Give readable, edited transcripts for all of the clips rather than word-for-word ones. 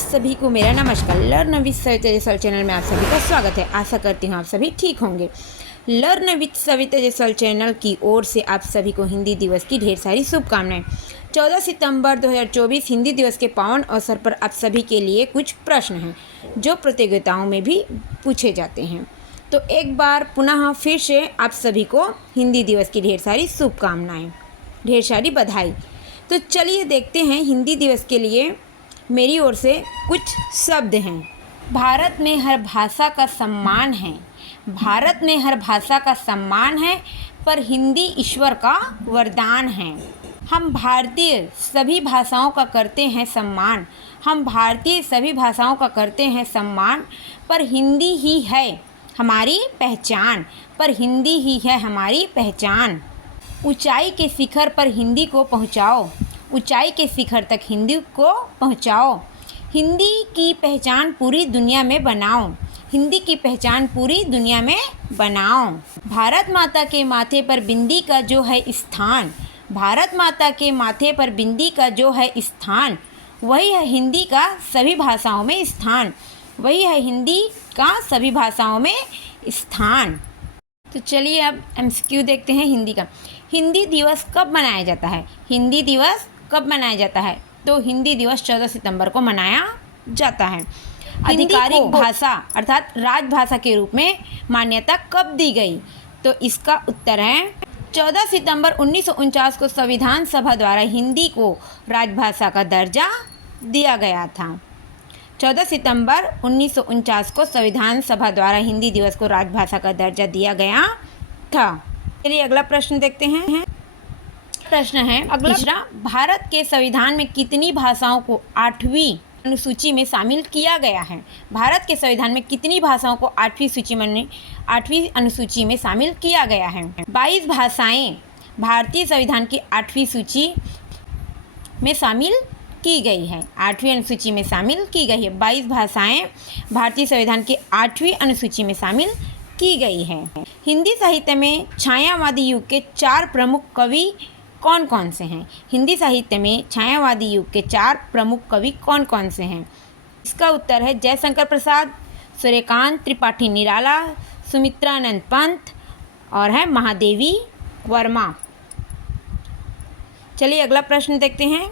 सभी को मेरा नमस्कार। Learn with Savita Jaiswal channel में आप सभी का स्वागत है। आशा करती हूँ आप सभी ठीक होंगे। Learn with Savita Jaiswal channel की ओर से आप सभी को हिंदी दिवस की ढेर सारी शुभकामनाएं। 14 सितंबर 2024 हिंदी दिवस के पावन अवसर पर आप सभी के लिए कुछ प्रश्न हैं जो प्रतियोगिताओं में भी पूछे जाते हैं। तो एक बार पुनः फिर से आप सभी को हिंदी दिवस की ढेर सारी शुभकामनाएँ, ढेर सारी बधाई। तो चलिए देखते हैं हिंदी दिवस के लिए मेरी ओर से कुछ शब्द हैं। भारत में हर भाषा का सम्मान है, भारत में हर भाषा का सम्मान है, पर हिंदी ईश्वर का वरदान है। हम भारतीय सभी भाषाओं का करते हैं सम्मान, हम भारतीय सभी भाषाओं का करते हैं सम्मान, पर हिंदी ही है हमारी पहचान, पर हिंदी ही है हमारी पहचान। ऊंचाई के शिखर पर हिंदी को पहुंचाओ, ऊंचाई के शिखर तक हिंदी को पहुंचाओ। हिंदी की पहचान पूरी दुनिया में बनाओ, हिंदी की पहचान पूरी दुनिया में बनाओ। भारत माता के माथे पर बिंदी का जो है स्थान, भारत माता के माथे पर बिंदी का जो है स्थान, वही है हिंदी का सभी भाषाओं में स्थान, वही है हिंदी का सभी भाषाओं में स्थान। तो चलिए अब MCQ देखते हैं हिंदी का। हिंदी दिवस कब मनाया जाता है? हिंदी दिवस कब मनाया जाता है? तो हिंदी दिवस 14 सितंबर को मनाया जाता है। आधिकारिक भाषा अर्थात राजभाषा के रूप में मान्यता कब दी गई? तो इसका उत्तर है 14 सितंबर 1949 को संविधान सभा द्वारा हिंदी को राजभाषा का दर्जा दिया गया था। 14 सितंबर 1949 को संविधान सभा द्वारा हिंदी दिवस को राजभाषा का दर्जा दिया गया था। चलिए अगला प्रश्न देखते हैं। प्रश्न है तीसरा, भारत के संविधान में कितनी भाषाओं को 8वीं अनुसूची में शामिल किया गया है? भारत के संविधान में कितनी भाषाओं को 8वीं अनुसूची में शामिल किया गया है? 22 भाषाएं भारतीय संविधान की 8वीं सूची में शामिल की गई है, 8वीं अनुसूची में शामिल की गई है। 22 भाषाएं भारतीय संविधान की 8वीं अनुसूची में शामिल की गई है। हिंदी साहित्य में छायावादी युग के 4 प्रमुख कवि कौन कौन से हैं? हिंदी साहित्य में छायावादी युग के 4 प्रमुख कवि कौन कौन से हैं? इसका उत्तर है जयशंकर प्रसाद, सूर्यकांत त्रिपाठी निराला, सुमित्रानंद पंत और है महादेवी वर्मा। चलिए अगला प्रश्न देखते हैं।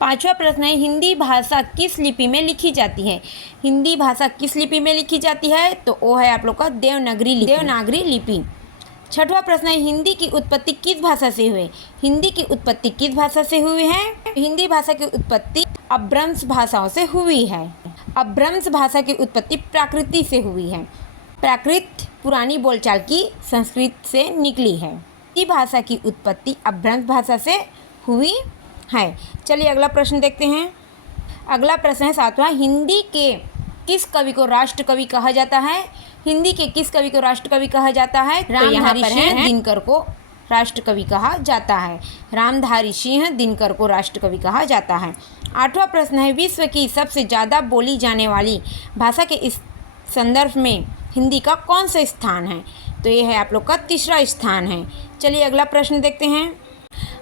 पांचवा प्रश्न है हिंदी भाषा किस लिपि में लिखी जाती है? हिंदी भाषा किस लिपि में लिखी जाती है? तो वो है आप लोग का देवनागरी लिपि। छठवां प्रश्न है हिंदी की उत्पत्ति किस भाषा से हुई? हिंदी की उत्पत्ति किस भाषा से हुई है? हिंदी भाषा की उत्पत्ति अपभ्रंश भाषाओं से हुई है। अपभ्रंश भाषा की उत्पत्ति प्राकृत से हुई है। प्राकृत पुरानी बोलचाल की संस्कृत से निकली है। हिंदी भाषा की उत्पत्ति अपभ्रंश भाषा से हुई है। चलिए अगला प्रश्न देखते हैं। अगला प्रश्न है 7वां, हिंदी के किस कवि को राष्ट्र कवि कहा जाता है? हिंदी के किस कवि को राष्ट्र कवि कहा जाता है? रामधारी सिंह दिनकर को राष्ट्र कवि कहा जाता है। रामधारी सिंह दिनकर को राष्ट्र कवि कहा जाता है। 8वां प्रश्न है विश्व की सबसे ज़्यादा बोली जाने वाली भाषा के इस संदर्भ में हिंदी का कौन सा स्थान है? तो ये है आप लोग का तीसरा स्थान है। चलिए अगला प्रश्न देखते हैं।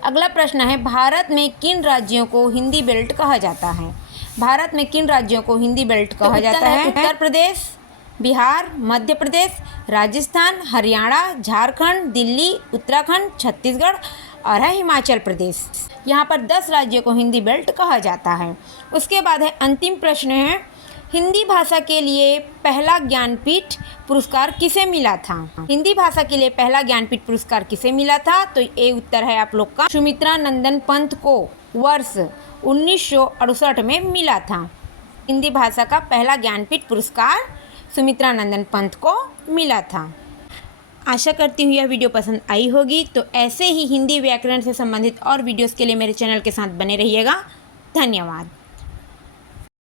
अगला प्रश्न है भारत में किन राज्यों को हिंदी बेल्ट कहा जाता है? भारत में किन राज्यों को हिंदी बेल्ट कहा जाता है? उत्तर प्रदेश, बिहार, मध्य प्रदेश, राजस्थान, हरियाणा, झारखंड, दिल्ली, उत्तराखंड, छत्तीसगढ़ और है हिमाचल प्रदेश। यहाँ पर 10 राज्यों को हिंदी बेल्ट कहा जाता है। उसके बाद है अंतिम प्रश्न है हिंदी भाषा के लिए पहला ज्ञानपीठ पुरस्कार किसे मिला था? हिंदी भाषा के लिए पहला ज्ञानपीठ पुरस्कार किसे मिला था? तो ये उत्तर है आप लोग का सुमित्रानंदन पंत को वर्ष 1968 में मिला था। हिंदी भाषा का पहला ज्ञानपीठ पुरस्कार सुमित्रानंदन पंत को मिला था। आशा करती हूँ यह वीडियो पसंद आई होगी। तो ऐसे ही हिंदी व्याकरण से संबंधित और वीडियोस के लिए मेरे चैनल के साथ बने रहिएगा। धन्यवाद।